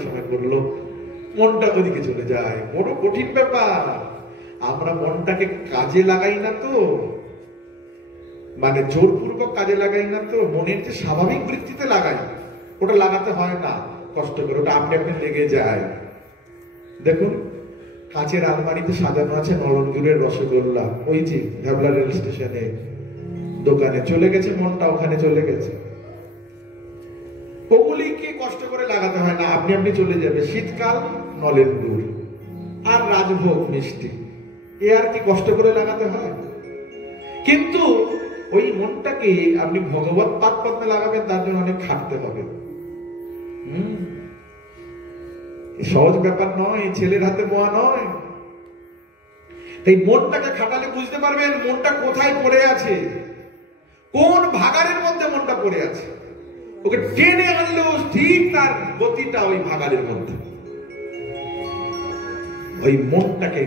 করার সময় করলো, মনটা ওদিকে চলে যায়। বড় কঠিন ব্যাপার। আমরা মনটাকে কাজে লাগাই না তো, মানে জোরপূর্বক কাজে লাগাই না তো, মনের যে স্বাভাবিক বৃত্তিতে লাগাই, ওটা লাগাতে হয় না কষ্ট করে, ওটা আপনি আপনি লেগে যায়। দেখুন, কাঁচের আলমারিতে সাজানো আছে নরমজুরের রসগোল্লা, ওই যে ভ্যাবলা রেল স্টেশনে দোকানে চলে গেছে, মনটা ওখানে চলে গেছে। ওগুলিকে কষ্ট করে লাগাতে হয় না, আপনি আপনি চলে যাবে। শীতকাল নলেন গুড় আর রাজভোগ মিষ্টি, এ আর কি কষ্ট করে লাগাতে হয়? কিন্তু ওই মনটাকে আপনি ভগবত পাদ পদ্মে লাগাবেন, তার জন্য অনেক খাটতে হবে। সহজ ব্যাপার নয়, ছেলের হাতে বোয়া নয়। এই মনটাকে খাটালে বুঝতে পারবেন মনটা কোথায় পড়ে আছে, কোন ভাগাড়ের মধ্যে মনটা পড়ে আছে। ওকে টেনে আনলেও ঠিক তার গতিটা ওই ভাগাড়ের মধ্যে। ওই মনটাকে,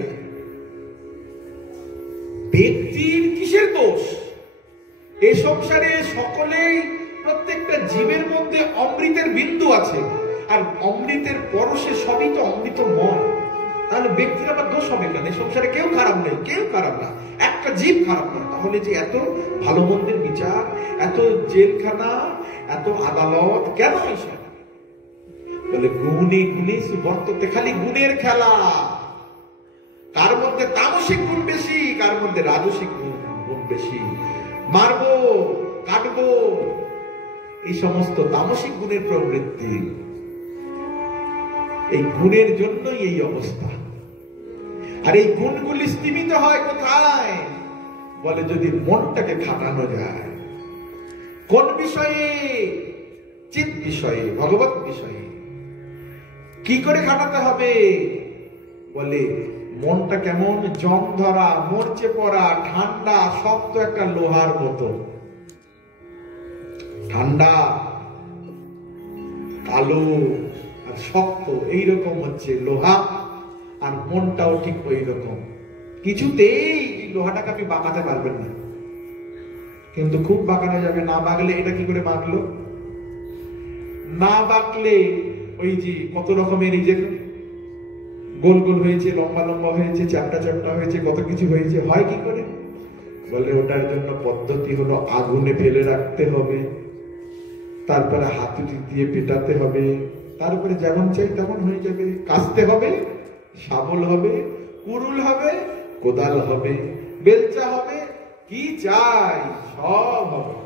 ব্যক্তির কিসের দোষ? এই সংসারে সকলেই, প্রত্যেকটা জীবের মধ্যে অমৃতের বিন্দু আছে, আর অমৃতের পরশে সবই তো অমৃতময়। তাহলে ব্যক্তির আবার দোষ হবে কেন? এই সংসারে কেউ খারাপ নেই, কেউ খারাপ না, একটা জীব খারাপ না। তাহলে যে এত ভালো মন্দের বিচার, এত জেলখানা, এত আদালত কেন? এইসব বলে গুণে গুণে সুবর্ততে, খালি গুণের খেলা। কার মধ্যে তামসিক গুণ বেশি, কার মধ্যে রাজসিক গুণ বেশি, মারবো কাটবো, এই সমস্ত তামসিক গুণের প্রবৃত্তি। এই গুণের জন্যই এই অবস্থা। আর এই গুণগুলি স্তীমিত হয় কোথায়? বলে যদি মনটাকে খাটানো যায়। কোন বিষয়ে? চিৎ বিষয়ে, ভগবত বিষয়ে। কি করে খাটাতে হবে? বলে মনটা কেমন জং ধরা, মরচে পড়া, ঠান্ডা, শক্ত একটা লোহার মতো। ঠান্ডা, কালো আর শক্ত, এইরকম হচ্ছে লোহা। আর মনটাও ঠিক ওই রকম। কিছুতেই লোহাটাকে আপনি বাঁকাতে পারবেন না, কিন্তু খুব বাঁকানো যাবে। না বাঁকলে এটা কি করে বাঁকলো? না বাঁকলে ওই যে কত রকমের, এই যে গোল গোল হয়েছে, লম্বা লম্বা হয়েছে, চ্যাপটা চ্যাপটা হয়েছে, কত কিছু হয়েছে, হয় কি করে? বলে ওটার জন্য পদ্ধতি হলো আগুনে ফেলে রাখতে হবে, তারপরে হাতুড়ি দিয়ে পেটাতে হবে, তারপরে যেমন চাই তেমন হয়ে যাবে। কাস্তে হবে, শাবল হবে, কুড়ুল হবে, কোদাল হবে, বেলচা হবে, কি চাই সব হবে।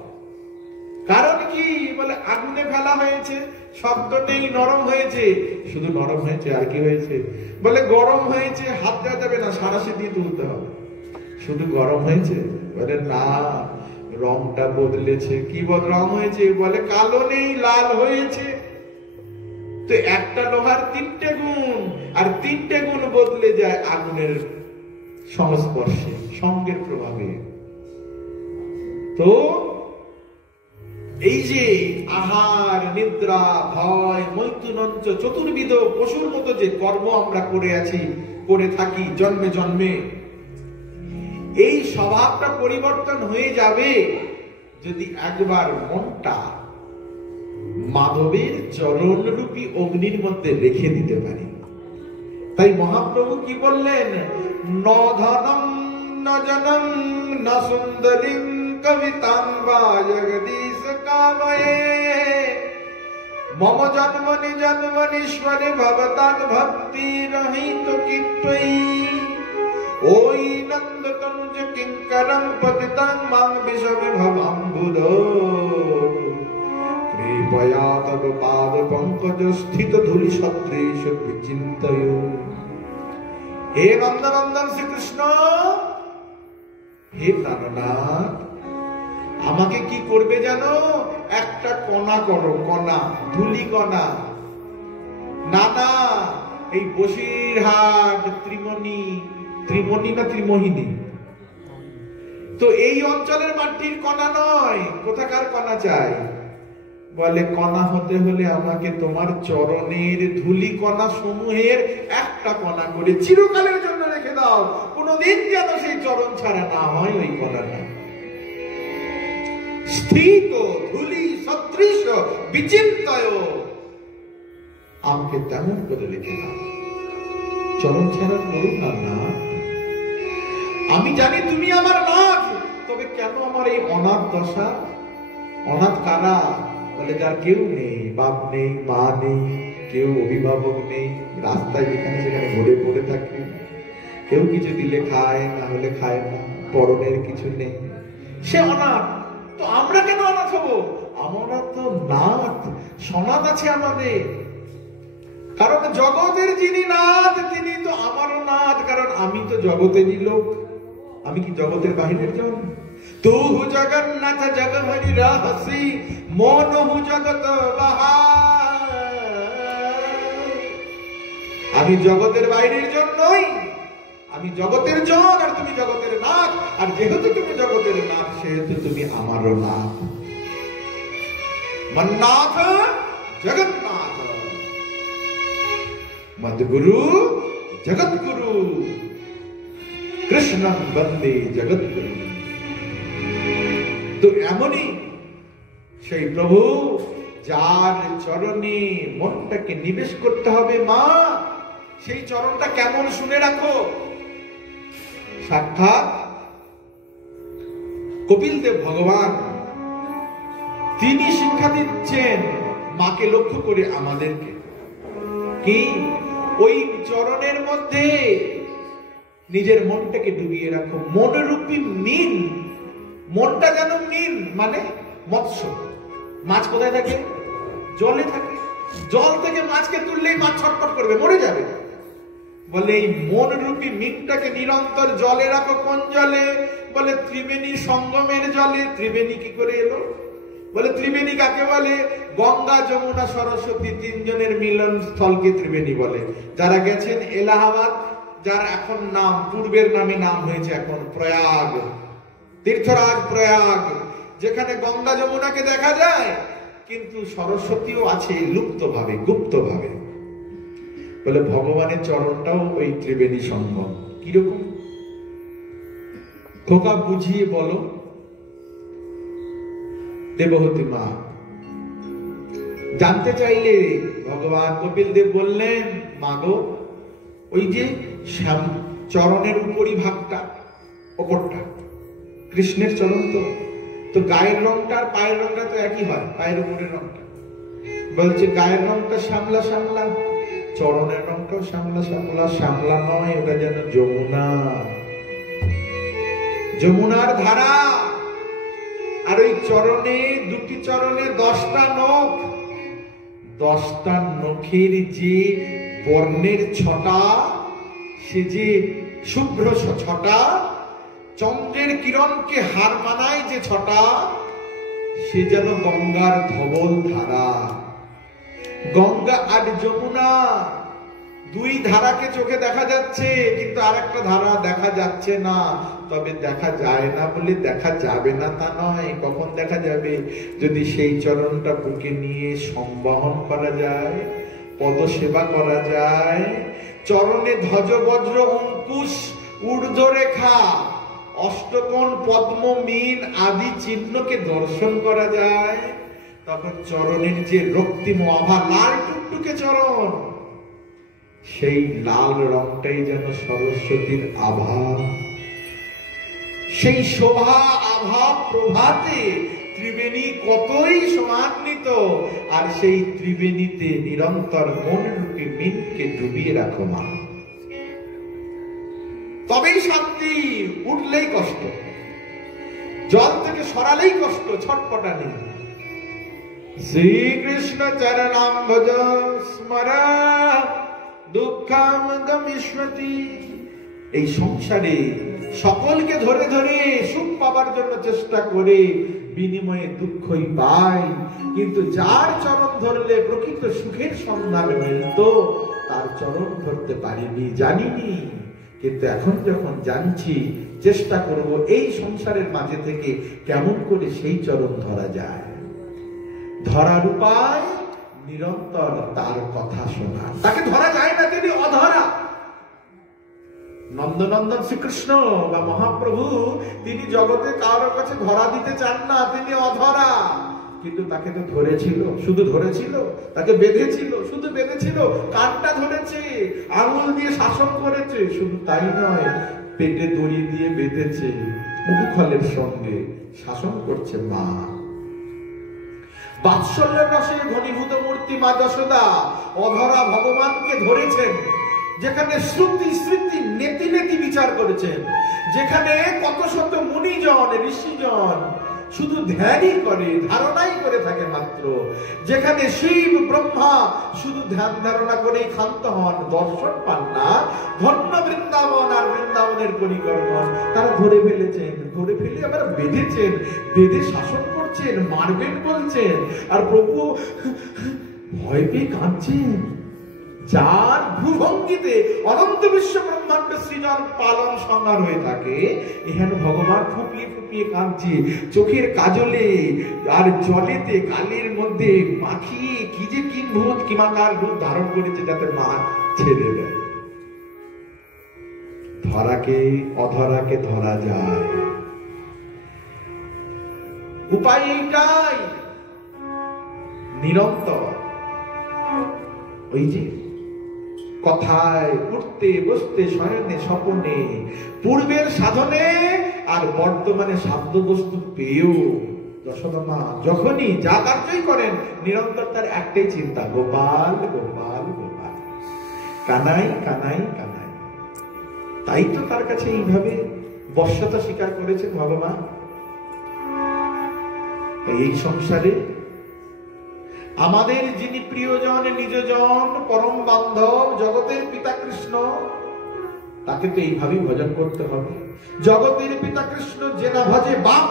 কারণ কি? বলে আগুনে ফেলা হয়েছে, শক্ত নেই, নরম হয়েছে। শুধু নরম হয়েছে, আর কি হয়েছে? বলে গরম হয়েছে, হাত দেওয়া যাবে না, সাঁড়াশি দিয়ে তুলতে হবে। শুধু গরম হয়েছে? বলে না, রংটা বদলেছে। কি রং হয়েছে? বলে কালো নেই, লাল হয়েছে। তো একটা লোহার তিনটে গুণ, আর তিনটে গুণ বদলে যায় আগুনের সংস্পর্শে, সঙ্গের প্রভাবে। তো এই যে আহার, নিদ্রা, ভয়, মৈথুনঞ্চ চতুর্বিধ পশুর মতো যে কর্ম আমরা করে আছি, করে থাকি জন্মে জন্মে, এই স্বভাবটা পরিবর্তন হয়ে যাবে যদি একবার মনটা মাধবের চরণরূপী অগ্নির মধ্যে রেখে দিতে পারি। তাই মহাপ্রভু কি বললেন? ন ধনম ন জনম ন সুন্দরীম কবিতাং বা জগদীশ কাময়ে মম জন্মনি জন্মনীশ্বরে ভবতাৎ ভক্তি রহিত কীর্তয়ী ওই নন্দ তনুজ কিঙ্করং পতিতাং মাং বিষবিভবাম্বুধ কৃপয়া তব পাদ পঙ্কজ স্থিত ধূলি সদৃশ বিচিন্তয়। হে নন্দনন্দন শ্রীকৃষ্ণ, হে প্রাণনাথ, আমাকে কি করবে জানো? একটা কণা করো, কণা, ধূলি কণা। না না, এই বসিরহাট, ত্রিমণি, ত্রিমণি না ত্রিমোহিনী, তো এই অঞ্চলের মাটির কণা নয়। কোথাকার কণা চাই? বলে কণা হতে হলে আমাকে তোমার চরণের ধূলি কণা সমূহের একটা কণা করে চিরকালের জন্য রেখে দাও, কোনদিন যেন সেই চরণ ছাড়া না হয় ওই কণাটা। স্থিত ধূলি সদৃশ বিচিন্তয়। আমাকে তেমন করে রেখে দাও। চরণ ছাড়া করুন না নাথ। আমি জানি তুমি আমার নাথ, তবে কেন আমার এই অনাথ দশা? অনাথ কারা? বলে যার কেউ নেই, বাপ নেই, মা নেই, কেউ অভিভাবক নেই, রাস্তায় যেখানে সেখানে ঘুরে পড়ে থাকে, কেউ কিছু দিলে খায়, না হলে খায় না, পরনের কিছু নেই, সে অনাথ। তো আমরা কেন অনাথ হবো? আমরা তো নাথ, সনাথ আছে আমাদের। কারণ জগতের যিনি নাথ তিনি তো আমারও নাথ, কারণ আমি তো জগতেরই লোক। আমি কি জগতের বাহিরের জন? তু হু জগন্নাথ জগ ভরি রহসি, মন হু জগত বাহার। আমি জগতের বাইরের জন নই, আমি জগতের জন, আর তুমি জগতের নাথ। আর যেহেতু তুমি জগতের নাথ, সেহেতু তুমি আমারও নাথ। মন্নাথ জগন্নাথ, মদ্গুরু জগৎগুরু, কৃষ্ণ বন্দে জগৎগুরু। তো এমনই সেই প্রভু যার চরণে মনটাকে নিবেশ করতে হবে মা, সেই চরণটা কেমন শুনে রাখো। সাক্ষাৎ কপিল দেব ভগবান তিনি শিক্ষা দিচ্ছেন মাকে লক্ষ্য করে আমাদেরকে, কি ওই চরণের মধ্যে নিজের মনটাকে ডুবিয়ে রাখো। মনরূপী মীন, মনটা যেন মীন মানে মৎস্য। মাছ কোথায় থাকে? জলে থাকে। জল থেকে মাছকে তুললেই মাছ ছটফট করবে, মরে যাবে। বলে এই মনরূপী মীনটাকে নিরন্তর জলে রাখো। কোন জলে? বলে ত্রিবেণী সঙ্গমের জলে। ত্রিবেণী কি করে এলো? বলে ত্রিবেণী কাকে বলে? গঙ্গা, যমুনা, সরস্বতী তিনজনের মিলন স্থলকে ত্রিবেণী বলে। যারা গেছেন এলাহাবাদ, যার এখন নাম পূর্বের নামে নাম হয়েছে এখন প্রয়াগ, তীর্থরাজ প্রয়াগ, যেখানে গঙ্গা যমুনাকে দেখা যায় কিন্তু সরস্বতীও আছে লুপ্ত ভাবে, গুপ্ত ভাবে। বলে ভগবানের চরণটাও ওই ত্রিবেণী সঙ্গম। কিরকম? খোকা বুঝিয়ে বলো দেবহতী মা। জানতে চাইলে ভগবান কপিল দেব বললেন, মাগো ওই যে চরণের উপরি ভাগটা, ওপরটা কৃষ্ণের চরণ, তো গায়ের রংটা আর পায়ের রংটা তো একই হয়, পায়ের উপরের রংটা। বলছে গায়ের রংটা শ্যামলা শ্যামলা, চরণের রংটাও শ্যামলা শ্যামলা। শ্যামলা নয়, ওটা যেন যমুনা, যমুনার ধারা। আর ওই চরণে, দুটি চরণে 10টা নখ, 10টা নখের যে বর্ণের ছটা, সে যে শুভ্র ছটা, চন্দ্রের কিরণকে হার মানায় যে ছটা, সে যেন গঙ্গার ধবল ধারা। গঙ্গা আর যমুনা দুই ধারাকে চোখে দেখা যাচ্ছে, কিন্তু আরেকটা ধারা দেখা যাচ্ছে না। তবে দেখা যায় না বলে দেখা যাবে না তা নয়। কখন দেখা যাবে? যদি সেই চরণটা বুকে নিয়ে সম্বহন করা যায়, পদসেবা করা যায়, চরণে ধ্বজ বজ্র অঙ্কুশ ঊর্ধ্বরেখা অষ্টকোণ পদ্ম মীন আদি চিহ্নকে দর্শন করা যায়, তখন চরণের যে রক্তিম আভা, লাল টুকটুকে চরণ, সেই লাল রংটাই যেন সরস্বতীর আভা। সেই শোভা আভা প্রভাতে ত্রিবেণী কতই সমান্বিত। আর সেই ত্রিবেণীতে নিরন্তর মনরূপী মীনকে ডুবিয়ে রাখো মা, তবেই শান্তি। উঠলেই কষ্ট, জল থেকে সরালেই কষ্ট, ছটপটানি। শ্রীকৃষ্ণ চরণাম ভজ স্মরা দুঃখাম গমিষ্যতি। এই সংসারে সকলকে ধরে ধরে সুখ পাবার জন্য চেষ্টা করে বিনিময়ে দুঃখই পাই, কিন্তু যার চরণ ধরলে প্রকৃত সুখের সন্ধান মিলত, তার চরণ ধরতে পারিনি, জানিনি। কিন্তু এখন যখন জানছি, চেষ্টা করব এই সংসারের মাঝে থেকে কেমন করে সেই চরণ ধরা যায়। ধরার উপায় নিরন্তর তার কথা শোনা। তাকে ধরা যায় না, তিনি অধরা। নন্দনন্দন শ্রীকৃষ্ণ বা মহাপ্রভু তিনি জগতে কারোর কাছে ধরা দিতে চান না, তিনি অধরা। কিন্তু তাকে তো ধরেছিল, শুধু ধরেছিল, তাকে বেঁধেছিল, শুধু বেঁধেছিল, কানটা ধরেছে, আঙুল দিয়ে শাসন করেছে, শুধু তাই নয়, পেটে দড়ি দিয়ে বেঁধেছে, মুখখলের সঙ্গে শাসন করছে মা। বাৎসল্যের রসে ঘনীভূত মূর্তি মা যশোদা অধরা ভগবানকে ধরেছেন, যেখানে শ্রুতি স্মৃতি নেতি নেতি বিচার করেছেন, যেখানে কত শত মুনিজন ঋষিজন শুধু ধ্যানই করে, ধারণাই করে থাকে মাত্র, যেখানে শিব ব্রহ্মা শুধু ধ্যান ধারণা করেই ক্ষান্ত হন, দর্শন পান না, ধন্য বৃন্দাবন আর বৃন্দাবনের পরিকর্মণ তারা ধরে ফেলেছেন, ধরে ফেলে আবার বেঁধেছেন, বেঁধে শাসন করছেন, মারবেন বলছেন, আর প্রভু ভয় পেয়ে কাঁদছেন। যার ভূভঙ্গিতে অনন্ত বিশ্ব ব্রহ্মাণ্ড সৃজন পালন সংহার হয়ে থাকে, এখানে ভগবান ফুপিয়ে ফুপিয়ে কাঁদছে, চোখের কাজলে আর জলেতে গালের মধ্যে মাখিয়ে কি যে কিম্ভূত কিমাকার রূপ ধারণ করেছে, যাতে মা ছেড়ে দেয়। ধরাকে অধরাকে ধরা যায়, উপায় এইটাই, নিরন্তর ওই যে কথায়, উঠতে বসতে, শয়নে স্বপনে, পূর্বের সাধনে আর বর্তমানে সাধ্য বস্তু পেয়েও যশোদা মা যখনই যা কার্যই করেন, নিরন্তর তার একটাই চিন্তা, গোপাল গোপাল গোপাল, কানাই কানাই কানাই। তাই তো তার কাছে এইভাবে বশ্যতা স্বীকার করেছেন ভগবান। এই সংসারে আমাদের যিনি প্রিয়জন, নিজজন, পরম বান্ধব, জগতের পিতা কৃষ্ণ, তাকে তো এইভাবেই ভজন করতে হবে। জগতের পিতা কৃষ্ণ যে না ভজে বাপ,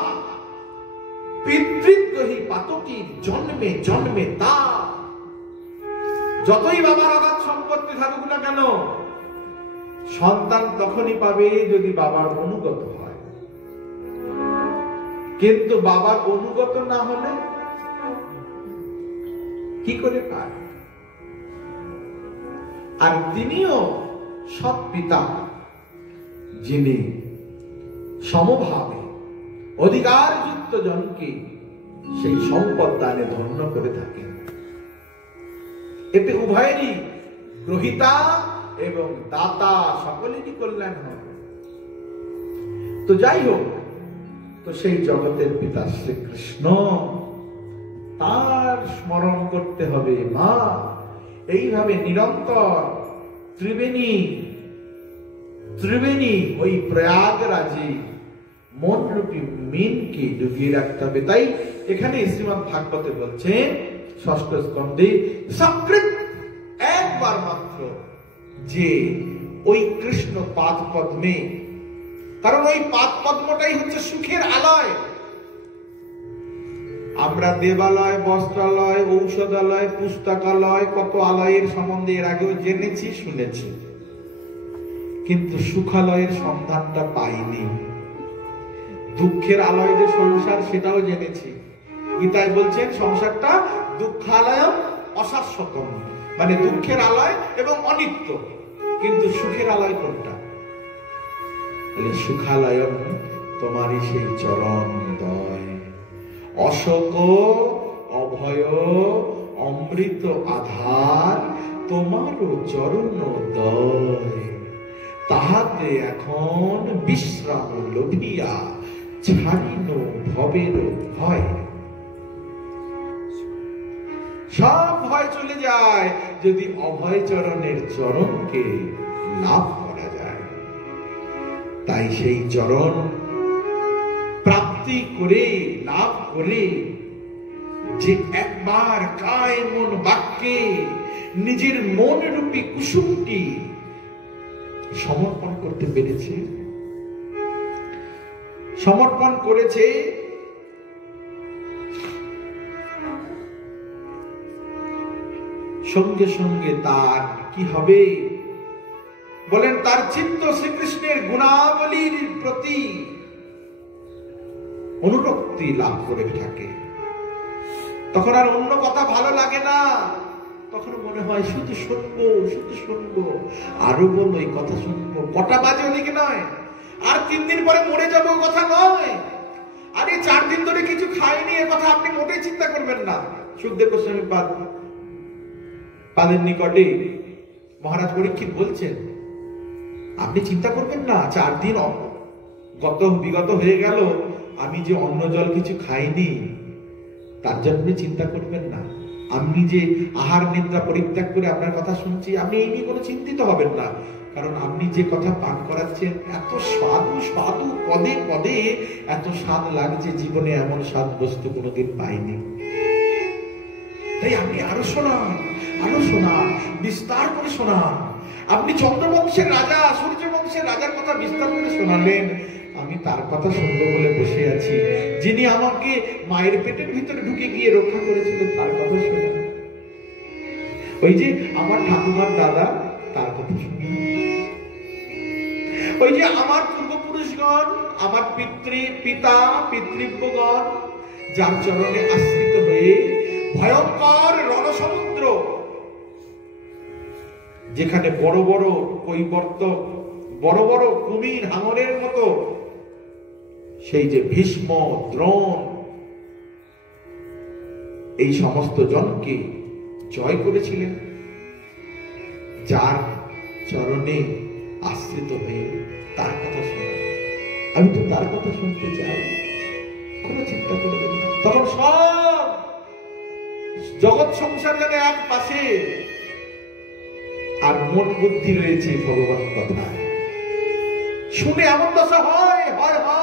পিতৃদ্রোহী পাতকীর জন্মে জন্মে তা। যতই বাবার অগাধ সম্পত্তি থাকুক না কেন, সন্তান তখনই পাবে যদি বাবার অনুগত হয়, কিন্তু বাবার অনুগত না হলে কি করে পায়? আর তিনিও সৎ পিতা, যিনি সমভাবে অধিকারযুক্ত জনকে সেই সম্পদ দানে ধন্য করে থাকেন। এতে উভয়েরই গ্রহীতা এবং দাতা সকলেরই কল্যাণ হবে। তো যাই হোক, তো সেই জগতের পিতা শ্রীকৃষ্ণ, তার স্মরণ করতে হবে মা। এইভাবে নিরন্তর ত্রিবেণী ত্রিবেণী ওই প্রয়াগরাজে মন রূপী মিনকে ডুবিয়ে রাখতে হবে। তাই এখানে শ্রীমদ্ ভাগবতে বলছেন ষষ্ঠ স্কন্ধে, সকৃত একবার মাত্র যে ওই কৃষ্ণ পাদ পদ্মে, কারণ ওই পাদ পদ্মটাই হচ্ছে সুখের আলয়। আমরা দেবালয়, বস্ত্রালয়, ঔষধালয়, পুস্তকালয়, কত আলয়ের সম্বন্ধে এর আগেও জেনেছি, শুনেছি, কিন্তু সুখালয়ের সন্ধানটা পাইনি। দুঃখের আলয় যে সংসার, সেটাও জেনেছি। গীতায় বলছেন সংসারটা দুঃখালয়ম অশাশ্বতম, মানে দুঃখের আলয় এবং অনিত্য। কিন্তু সুখের আলয় কোনটা? সুখালয়ম তোমারই সেই চরণ দয়, অশোক অভয় অমৃত আধার তোমারও চরণ দয়, তাহাতে এখন বিশ্রাম লোভিয়া ছাড়িন ভবের ভয়। সব ভয় চলে যায় যদি অভয় চরণের চরণকে লাভ করা যায়। তাই সেই চরণ প্রাপ্তি করে, লাভ করে, যে একবার কায় মন বাক্যে নিজের মন রূপী কুসুমটি সমর্পণ করতে পেরেছে, সমর্পণ করেছে, সঙ্গে সঙ্গে তার কি হবে বলেন? তার চিত্ত শ্রীকৃষ্ণের গুণাবলীর প্রতি অনুরক্তি লাভ করে থাকে। তখন আর অন্য কথা ভালো লাগে না, তখন মনে হয় শুধু শুনবো, শুধু শুনবো, আরো বলো, এই কথা শুনবো, কটা বাজে ওদিকে নয়, আর 3 দিন পরে মরে যাবো কথা নয়, আরে 4 দিন ধরে কিছু খাইনি, এ কথা আপনি মোটেই চিন্তা করবেন না। সুখদেব গোস্বামী পাদের নিকটে মহারাজ পরীক্ষিত বলছেন, আপনি চিন্তা করবেন না, 4 দিন বিগত হয়ে গেল, আমি যে অন্ন জল কিছু খাইনি, তার জন্য আপনি চিন্তা করবেন না। আমি যে আহার নিদ্রা পরিত্যাগ করে আপনার কথা শুনছি, আপনি এই নিয়ে কোনো চিন্তিত হবেন না। কারণ আপনি যে কথা পান করাচ্ছেন এত স্বাদু স্বাদু, পদে পদে এত স্বাদ লাগছে, জীবনে এমন স্বাদ বস্তু কোনোদিন পাইনি। তাই আপনি আরো শোনান, আরো শোনান, বিস্তার করে শোনান। আপনি চন্দ্রবংশের রাজা, সূর্যবংশের রাজার কথা বিস্তার করে শোনালেন, আমি তার কথা শুনবো বলে বসে আছি। যিনি আমাকে মায়ের পেটের ভিতরে ঢুকে গিয়ে রক্ষা করেছিল তার কথা শোনা। ওই যে আমার ঠাকুমার দাদা, তার কথা শোনা। ওই যে আমার পূর্বপুরুষগণ, আমার পিতা পিতৃব্যগণ, যার চরণে আশ্রিত হয়ে ভয়ঙ্কর রণসমুদ্র, যেখানে বড় বড় কৈবর্তক, বড় বড় কুমির হাঙরের মতো সেই যে ভীষ্ম, দ্রোণ, এই সমস্ত জনকে জয় করেছিলেন, যার চরণে আশ্রিত হয়ে, তার কথা শোনা। আমি তো তার কথা শুনতে চাই, কোনো চিন্তা করবেন না। তখন সব জগৎ সংসার যেন এক পাশে, আর মন বুদ্ধি রয়েছে ভগবান কথায়। শুনে এমন দশা হয় হয় হয়